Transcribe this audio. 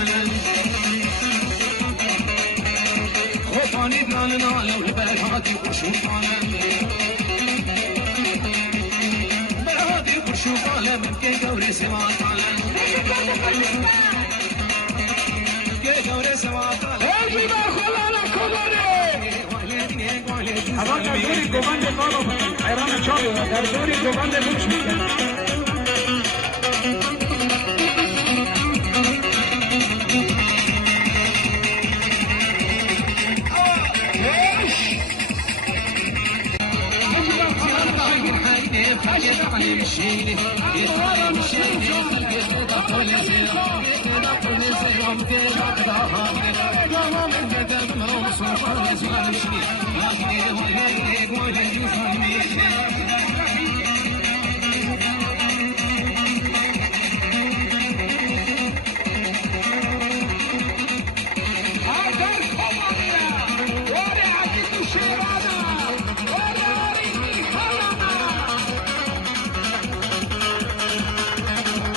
مالن خوفانی بلان ناله و برهاتی خوشون مالن برهاتی خوشون مالن که گوری سواد مالن که گوری سواد مالن هربی با خلالا کباره اما در دوری گوبند کارو حیران چاقی در دوری گوبند بوش میگن Hadi